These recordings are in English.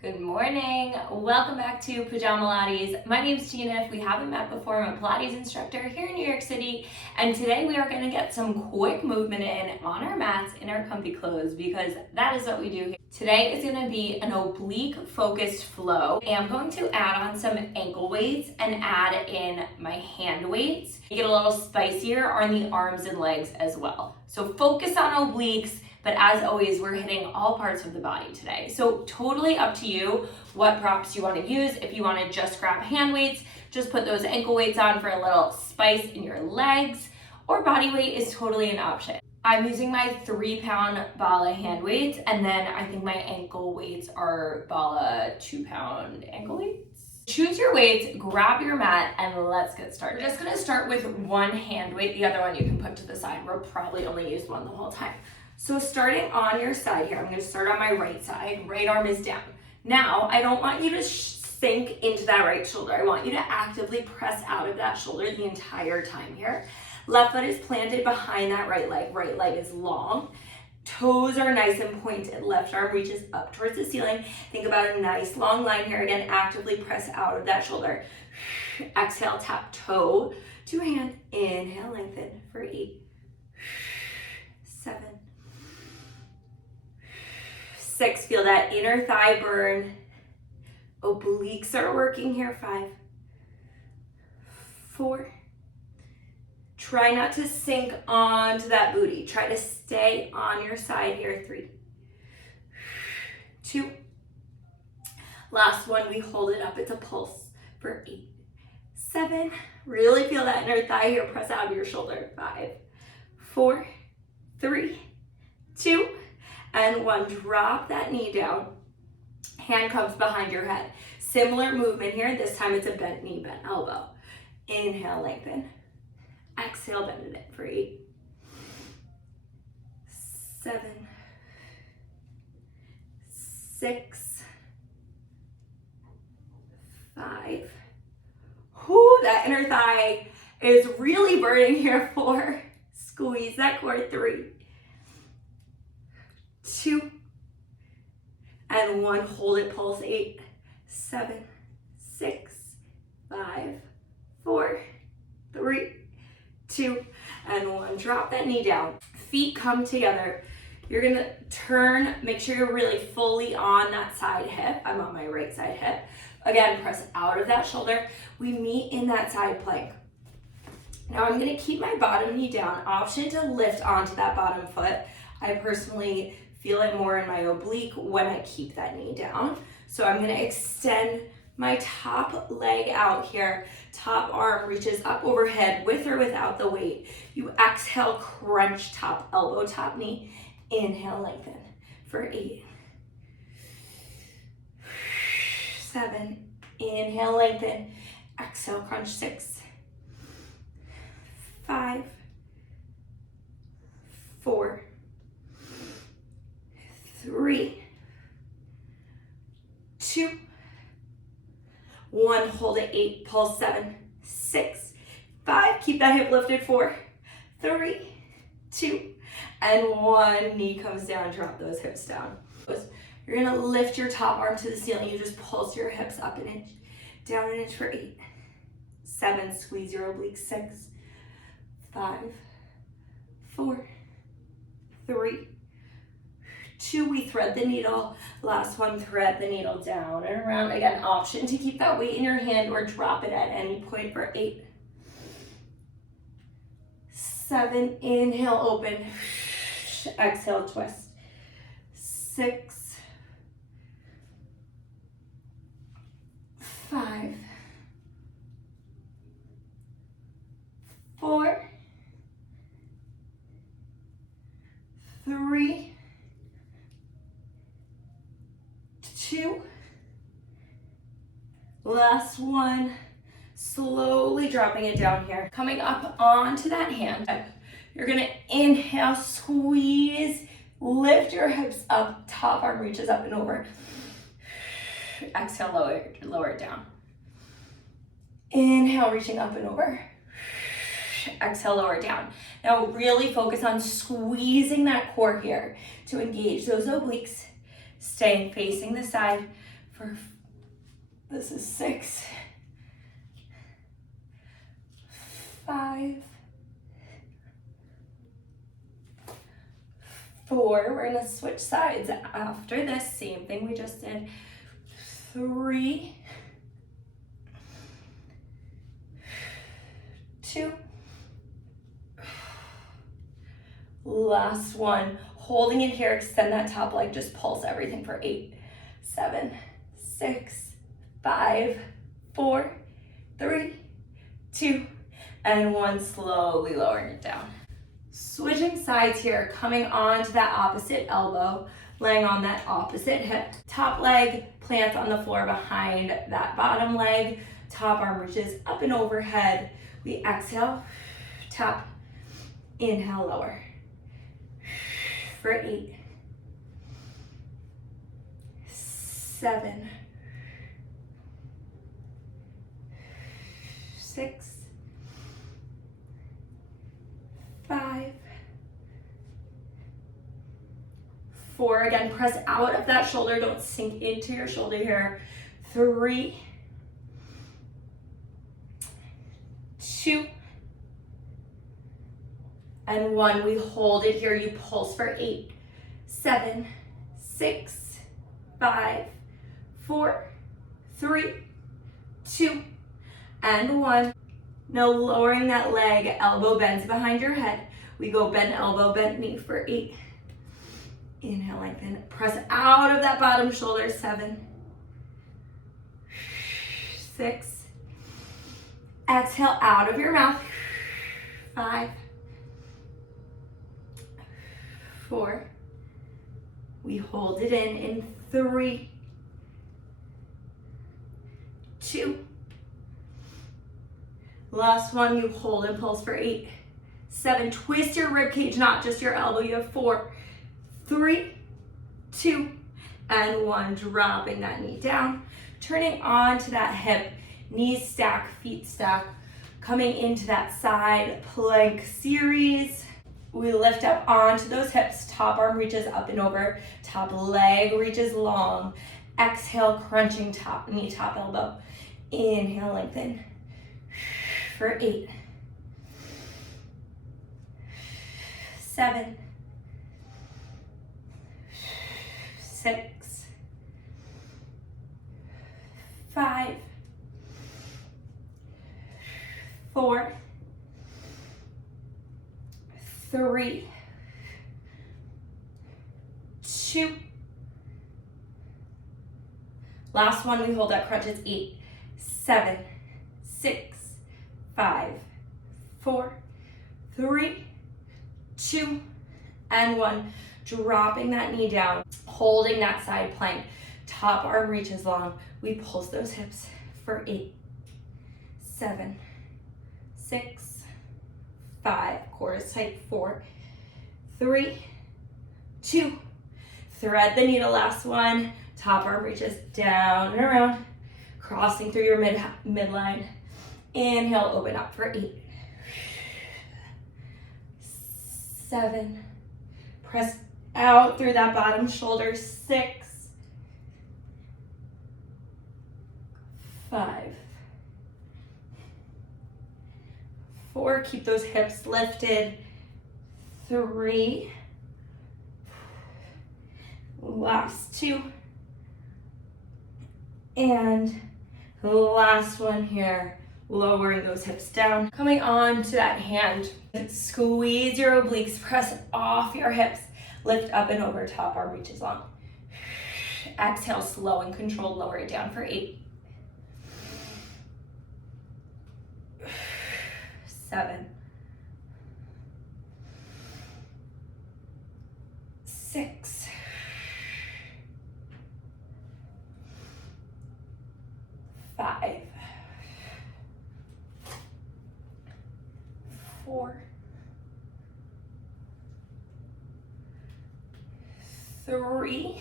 Good morning. Welcome back to Pajamalates. My name's Tina. If we haven't met before, I'm a Pilates instructor here in New York City, and today we are going to get some quick movement in on our mats in our comfy clothes because that is what we do here. Today is going to be an oblique focused flow, and I'm going to add on some ankle weights and add in my hand weights. Get a little spicier on the arms and legs as well. So focus on obliques. But as always, we're hitting all parts of the body today. So totally up to you what props you want to use. If you want to just grab hand weights, just put those ankle weights on for a little spice in your legs, or body weight is totally an option. I'm using my 3-pound Bala hand weights, and then I think my ankle weights are Bala 2-pound ankle weights. Choose your weights, grab your mat, and let's get started. We're just gonna start with one hand weight. The other one you can put to the side. We'll probably only use one the whole time. So starting on your side here, I'm gonna start on my right side. Right arm is down. Now, I don't want you to sink into that right shoulder. I want you to actively press out of that shoulder the entire time here. Left foot is planted behind that right leg. Right leg is long. Toes are nice and pointed. Left arm reaches up towards the ceiling. Think about a nice long line here. Again, actively press out of that shoulder. Exhale, tap toe to hand. Inhale, lengthen for 8, 7, 6, feel that inner thigh burn. Obliques are working here. 5, 4. Try not to sink onto that booty. Try to stay on your side here. 3, 2. Last one, we hold it up. It's a pulse for 8, 7. Really feel that inner thigh here. Press out of your shoulder. 5, 4, 3, 2. And 1, drop that knee down. Hand comes behind your head. Similar movement here. This time it's a bent knee, bent elbow. Inhale, lengthen. Exhale, bend it in for 8, 7, 6, 5. Whoo, that inner thigh is really burning here. 4. Squeeze that core. 3, 2, and 1. Hold it, pulse. 8, 7, 6, 5, 4, 3, 2, and 1. Drop that knee down. Feet come together. You're gonna turn, make sure you're really fully on that side hip. I'm on my right side hip. Again, press out of that shoulder. We meet in that side plank. Now I'm gonna keep my bottom knee down. Option to lift onto that bottom foot. I personally feel it more in my oblique when I keep that knee down. So I'm gonna extend my top leg out here. Top arm reaches up overhead with or without the weight. You exhale, crunch top elbow, top knee. Inhale, lengthen for 8, 7. Inhale, lengthen. Exhale, crunch. 6, 5, 4, 3, 2, 1. Hold it. 8. Pulse. 7, 6, 5. Keep that hip lifted. 4, 3, 2, and 1. Knee comes down. Drop those hips down. You're gonna lift your top arm to the ceiling. You just pulse your hips up an inch, down an inch for 8, 7. Squeeze your obliques. 6, 5, 4, 3, 2. We thread the needle. Last one, thread the needle down and around. Again, option to keep that weight in your hand or drop it at any point for 8, 7. Inhale, open. Exhale, twist. 6, 5, 4, 3, 2. Last one. Slowly dropping it down here. Coming up onto that hand. You're gonna inhale, squeeze, lift your hips up, top arm reaches up and over. Exhale, lower it down. Inhale, reaching up and over. Exhale, lower it down. Now really focus on squeezing that core here to engage those obliques. Staying facing the side This is 6, 5, 4. We're gonna switch sides after this. Same thing we just did. 3, 2. Last one. Holding it here, extend that top leg, just pulse everything for 8, 7, 6, 5, 4, 3, 2, and 1. Slowly lowering it down. Switching sides here, coming on to that opposite elbow, laying on that opposite hip. Top leg plants on the floor behind that bottom leg. Top arm reaches up and overhead. We exhale, tap, inhale, lower. For 8, 7, 6, 5, 4. Again, press out of that shoulder. Don't sink into your shoulder here. 3, 2, and 1. We hold it here. You pulse for 8, 7, 6, 5, 4, 3, 2, and 1. Now lowering that leg, elbow bends behind your head. We go bend elbow, bend knee for 8. Inhale, lengthen. Press out of that bottom shoulder. 7, 6. Exhale out of your mouth. 5, 4. We hold it in 3, 2. Last one, you hold and pulse for 8, 7. Twist your rib cage, not just your elbow. You have 4, 3, 2, and 1. Dropping that knee down. Turning on to that hip. Knees stack, feet stack. Coming into that side plank series. We lift up onto those hips. Top arm reaches up and over. Top leg reaches long. Exhale, crunching top knee, top elbow. Inhale, lengthen. For 8, 7, 6, 5, 4, 3, 2. Last one, we hold that crunch. It's 8, 7, 6, 5, 4, 3, 2, and 1. Dropping that knee down, holding that side plank. Top arm reaches long. We pulse those hips for 8, 7, 6, 5. Core is tight. 4, 3, 2. Thread the needle. Last one. Top arm reaches down and around, crossing through your midline. Inhale, open up for 8, 7. Press out through that bottom shoulder. 6, 5, 4. Keep those hips lifted. 3. Last 2. And the last one here. Lowering those hips down. Coming on to that hand. Squeeze your obliques. Press off your hips. Lift up and over. Top arm reaches long. Exhale, slow and controlled. Lower it down for 8, 7, 6, 5, 4, 3,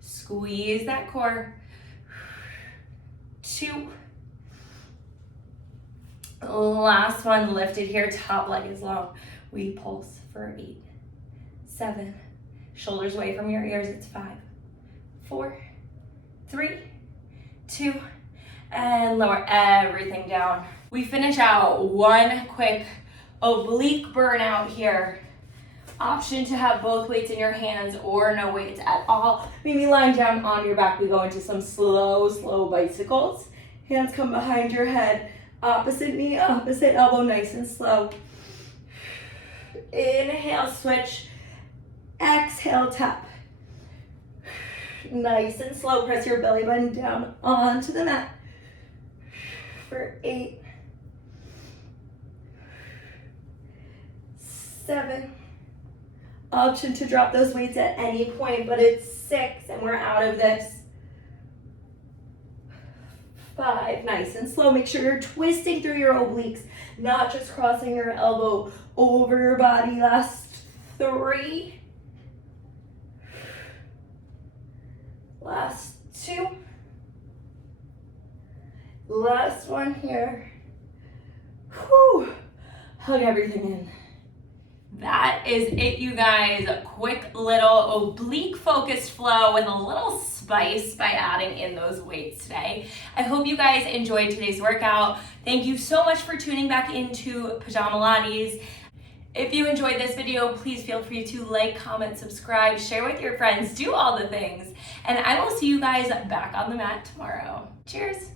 squeeze that core, 2, last one, lifted here, top leg is long. We pulse for 8, 7, shoulders away from your ears, it's 5, 4, 3, 2, and lower everything down. We finish out one quick oblique burnout here. Option to have both weights in your hands or no weights at all. Maybe lying down on your back. We go into some slow bicycles. Hands come behind your head. Opposite knee, opposite elbow, nice and slow. Inhale, switch. Exhale, tap. Nice and slow. Press your belly button down onto the mat for 8, 7. Option to drop those weights at any point, but it's 6 and we're out of this. 5, nice and slow. Make sure you're twisting through your obliques, not just crossing your elbow over your body. Last 3. Last 2. Last one here. Whew. Hug everything in. That is it, you guys. Quick little oblique focused flow with a little spice by adding in those weights today. I hope you guys enjoyed today's workout. Thank you so much for tuning back into Pajamalates. If you enjoyed this video, please feel free to like, comment, subscribe, share with your friends, do all the things. And I will see you guys back on the mat tomorrow. Cheers.